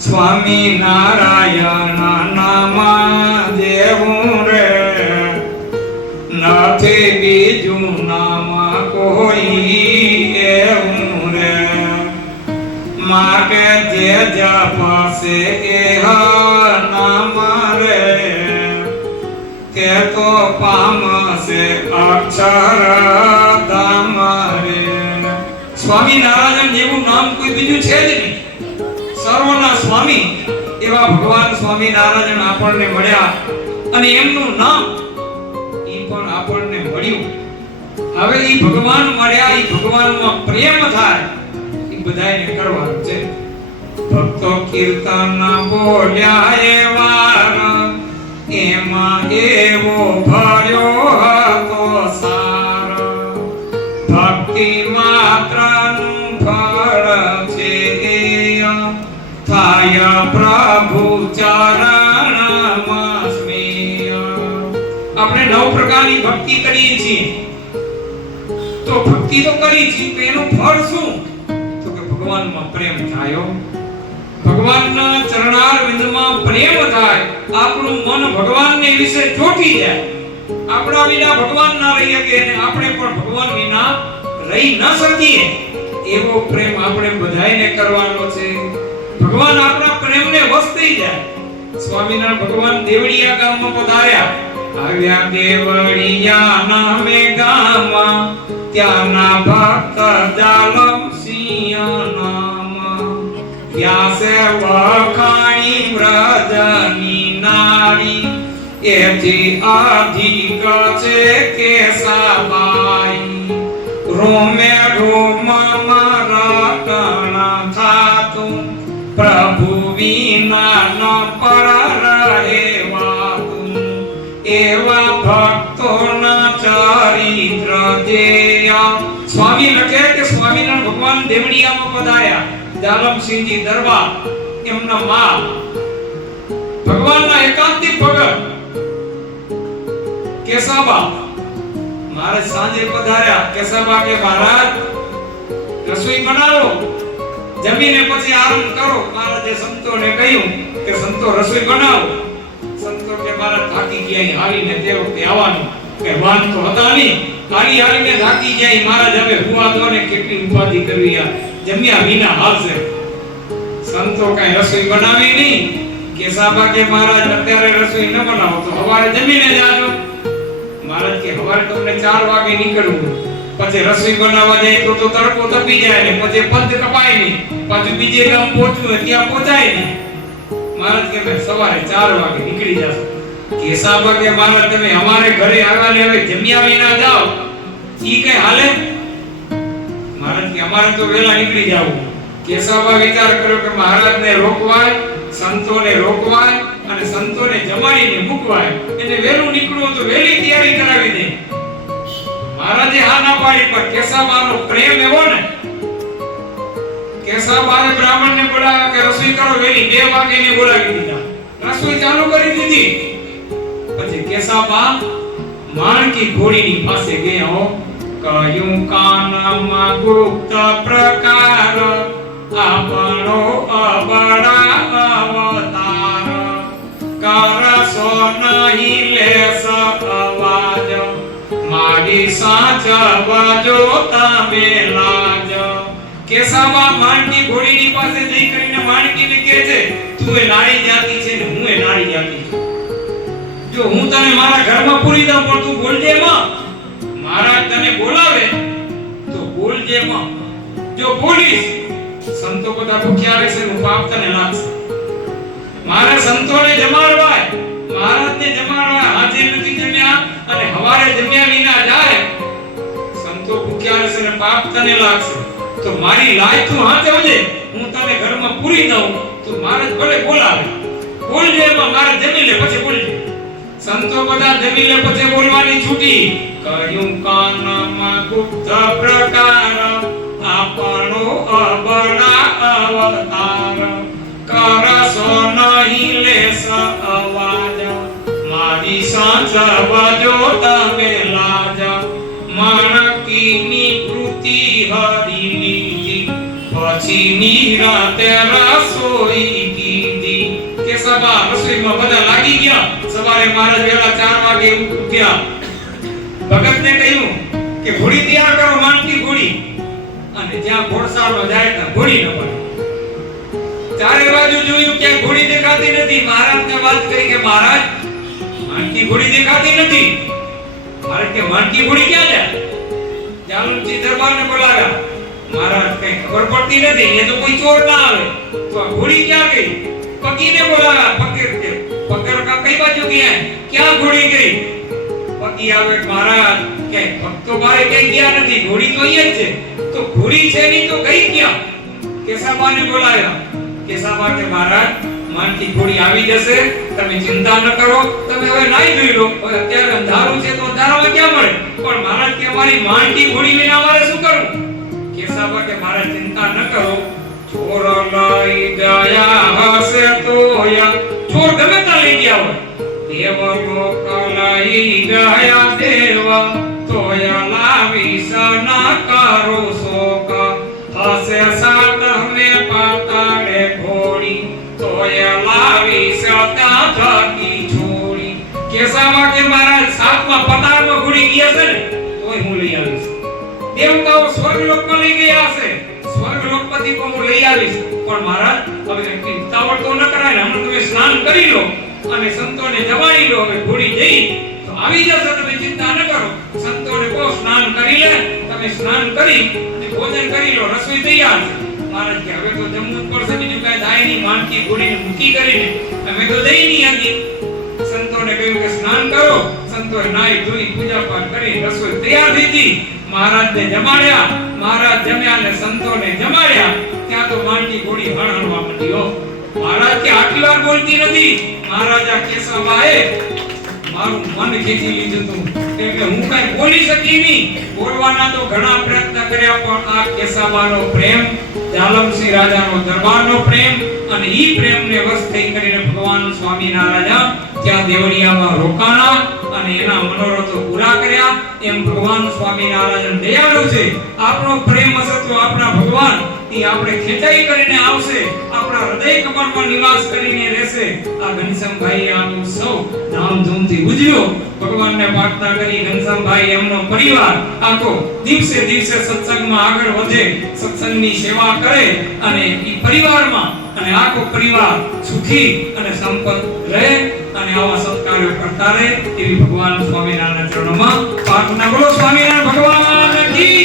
સ્વામી નારાયણ નામ દેવું રે, નથી બીજું નામ કોઈ એવું રે, માટે જે જપસે એ નામ રે, તે તો પામશે અક્ષરધામ રે. સ્વામી નારાયણ જેવું નામ કોઈ બીજું છે જ નહીં. સર્વના સ્વામી એવા ભગવાન સ્વામી નારાયણ આપણને મળ્યા અને એમનું નામ ઈ પણ આપણને મળ્યું. હવે ઈ ભગવાન મળ્યા, ઈ ભગવાનમાં પ્રેમ થાય ઈ બધાયને કરવાનું છે. ભક્તો કીર્તન બોલ્યા એવા, એમાં એવો ભર્યો હતો સાર, ભક્તિ માત્રનું ફળ છે થાય પ્રભુ ચરણમાં સ્નેહ. આપણે 9 પ્રકારની ભક્તિ કરીએ છીએ, તો ભક્તિ તો કરી છે, તો એનું ફળ શું? તો કે ભગવાનમાં પ્રેમ થાય, ભગવાનના ચરણારવિંદમાં પ્રેમ થાય, આપણું મન ભગવાનને વિશે ચોંટી જાય. આપણા વિના ભગવાન ના રહી શકે અને આપણે પણ ભગવાન વિના રહી ન શકીએ. એવો પ્રેમ આપણે બધાયને કરવાનો છે. ભગવાન આપણા પ્રેમને વશ થઈ જાય. સ્વામિનારાયણ ભગવાન દેવળિયા ગામમાં પધાર્યા. આવ્યા દેવળિયા નામે ગામમાં, ત્યાંના ભક્ત જાલમસિંહ નામ, વ્યાસે વખાણી વ્રજની નારી, એથી અધિક છે કેસાબાઈ, રોમે રોમમાં રટણ થાતું, પ્રભુ વિના ન પર રહેવાતું, એવા ભક્તોના ચરિત્ર જેયા. સ્વામી લખે કે સ્વામિનારાયણ ભગવાન દેવળિયામાં પધાર્યા. જાલમસિંહજી દરબાર એમના માં ભગવાનના એકાંતિક ભગત કેસાબા મારે સાંજે પધાર્યા. કેસાબા કે મહારાજ રસોઈ બનાવો, જમીને પછી આરામ કરો. મહારાજે સંતોને કહ્યું કે સંતો રસોઈ બનાવો. સંતો કે મહારાજ થાકી ગયા, હાલીને તે વખતે આવવાનું કે વાન તો હતા નહીં, હાલીને થાકી ગયા મહારાજ, હવે હુવા દો ને કેટલી ઉપાધિ કરવી, આ જમ્યા વિના હાલશે. સંતો કઈ રસોઈ બનાવી નહીં. કેસાબા કે મહારાજ અત્યારે રસોઈ ન બનાવો તો સવારે જમીને જાજો. મહારાજ કે સવારે તમને 4 વાગે નીકળવું, પછી રસોઈ બનાવવા જાય તો તડકો તપી જાય ને પછી પંથ કપાય નહીં, પાછું બીજે ગામ પહોંચવું ત્યાં પહોંચાય નહીં. મહારાજ કે ભાઈ સવારે 4 વાગે નીકળી જાશો. કેસાબા કે મહારાજ તમે અમારે ઘરે આવ્યા ને હવે જમ્યા વિના જાઓ, ઈ કઈ હાલે? મહારાજ કે અમારે તો વેલા નીકળી જાવું. કેસાબા વિચાર કર્યો કે મહારાજને રોકવાય, સંતોને રોકવાય અને સંતોને જમાડીને મૂકવાય, એટલે વેલું નીકળવું તો વેલી તૈયારી કરાવી દે. મહારાજે હા ના પાડી, પણ કેસાબાનો પ્રેમ એવો ને, કેસાબાએ બ્રાહ્મણને બોલાવ્યા કે રસોઈ કરો વેલી. 2 વાગે ને બોલાવી દીધા, રસોઈ ચાલુ કરી દીધી. પછી કેસાબા માણકી ઘોડીની પાસે ગયા. કયું કાનમાં ગુપ્ત પ્રકાર, આપણો અબળા અવતાર, કરશો નહીં લેસ અવાજ, મારી સાચવજો તમે લાજ. કેસાબા માણકી ઘોડીની પાસે જઈ કરીને માણકીને કહે છે, તું એ નારી જાતિ છે ને હું એ નારી જાતિ છું. જો હું તને મારા ઘરમાં પૂરી દઉં પણ તું બોલજે માં. મહારાજ તને બોલાવે તો બોલજે માં. જો બોલીશ સંતો બધા ભૂખ્યા રહેશે, હું પાપ તને લાગશે. મારે સંતોને જમાડવાય, મહારાજને જમાડવાય. આજે નથી જમ્યા અને હવારે જમ્યા વિના જાય, સંતો ભૂખ્યા રહેશે ને પાપ તને લાગશે. તો મારી લાય તું હાથે, હું તને ઘરમાં પૂરી દઉં તો મહારાજ ભલે બોલાવે. બોલજે માં, મારે જમી લે પછી બોલજે. સંતો બધા જમી લે પછી બોલવાની છૂટી. કયું કાનમાં ગુપ્ત પ્રકાર, આપણો અબળા અવતાર, કરશો નહીં લેસ અવાજ, મારી સાચવજો તમે લાજ. માણકીની કૃતિ હરી લીધી, પછી નિરાતે રસોઈ કેસાબા રસોઈમાં બધા લાગી ગયા. સવારે મહારાજ વેલા 4 વાગે ઉઠ્યા. ભગતને કહ્યું કે ઘોડી તૈયાર કરો, માનકી ઘોડી. અને જ્યાં ઘોડસાળમાં જાય ત્યાં ઘોડી ન મળે. ચારે બાજુ જોયું કે ઘોડી દેખાતી નથી. મહારાજને વાત કરી કે મહારાજ માનકી ઘોડી દેખાતી નથી. મહારાજ કે માનકી ઘોડી ક્યાં જાય? જાલમજી દરબારને બોલાવ્યા. મહારાજ કઈ ખબર પડતી નથી, એ તો કોઈ ચોર ના આવે. તો આ ઘોડી ક્યાં ગઈ? પકીને બોલાવ્યા. ફકીર કે ફકીર કા કઈ બાજુ ગયા? ક્યાં ઘોડી ગઈ? પકી આવે મહારાજ કે ભક્તો બારે કઈ ગયા નથી, ઘોડી તો અહીંયા જ છે. તો ઘોડી છે ની તો ગઈ ક્યાં? કેસાબાને બોલાવ્યા. કેસાબા કે મહારાજ માનકી ઘોડી આવી જશે, તમે ચિંતા ન કરો, તમે હવે નાઈ ધોઈ લો. હવે અત્યારે અંધારું છે તો અંધારામાં ક્યાં મળે? પણ મહારાજ કે અમારી માનકી ઘોડી વિના અમારે શું કરવું? કેસાબા કે મહારાજ ચિંતા ન કરો, ચોર લઈ ગયા હશે તોયા. ચોર ગમે ત્યાં લઈ ગયા હોય. દેવ લોક લઈ ગયા દેવા તોયા લાવી સના કરો શોક. હશે સાત મે પાતાળે ઘોડી તોય લાવી સતા થકી છોડી. કેસાબા કે મહારાજ સાતમા પતાળમાં ઘોડી ગયા છે ને તોય હું લઈ આવીશ. દેવતાઓ સ્વર્ગલોકમાં લઈ ગયા છે, સ્વર્ગલોકમાંથી પણ હું લઈ આવીશ. પણ મહારાજ હવે ઉતાવળ તો ન કરાય ને, હમણાં તમે સ્નાન કરી લો અને સંતોને જમાડી લો. હવે ઘોડી જઈ તો આવી જશે, તમે ચિંતા ન કરો. સંતોને કહો સ્નાન કરી લે. તમે સ્નાન કરી અને ભોજન કરી લો, રસોઈ તૈયાર છે. મહારાજ કે હવે તો જમવું પડશે, બીજું કઈ થાય નહીં. માનકી ઘોડીને મૂકી કરીને અમે તો જઈ નહીં હતી. સંતોને કહ્યું કે સ્નાન કરો. સંતોએ નાઈ ધોઈ પૂજા પાઠ કરી રસોઈ તૈયાર થઈ હતી. મહારાજને જમાડ્યા. મહારાજ જમ્યા અને સંતોને જમાડ્યા. ત્યાં તો માનકી ઘોડી હણહણવા માંડી. મહારાજ કે આટલી વાર બોલતી નથી. મહારાજા કેસાબાએ મારું મન ખેંચી લીધું હતું. કેમ કે હું કઈ બોલી શકી નહીં. બોલવાના તો ઘણા પ્રયત્ન કર્યા, પણ આ કેસાબાનો પ્રેમ, જાલમસિંહ રાજાનો દરબારનો પ્રેમ અને ઈ પ્રેમને વશ થઈ કરીને ભગવાન સ્વામિનારાયણ ત્યાં દેવળિયામાં રોકાણા અને એના મનોરથો પૂરા કર્યા. એમ ભગવાન સ્વામિનારાયણ દયાળુ છે. આપણો પ્રેમ હશે તો આપણા ભગવાન ઈ આપણે ખેંચાઈ કરીને આવશે, આપણા હૃદય કમળમાં નિવાસ કરીને રહેશે. આ ઘનશ્યામભાઈ આ ઉત્સવ ધામધૂમથી ઉજવ્યો. ભગવાનને પ્રાર્થના કરી ઘનશ્યામભાઈ એમનો પરિવાર આખો દિવસે દિવસે સત્સંગમાં આગળ વધે, સત્સંગની સેવા કરે અને ઈ પરિવારમાં અને આખો પરિવાર સુખી અને સંપન્ન રહે અને આવા સત્કાર્યો કરતા રહે એવી ભગવાન સ્વામિનારાયણ ચરણોમાં પ્રાર્થના. બોલો સ્વામિનારાયણ ભગવાન કી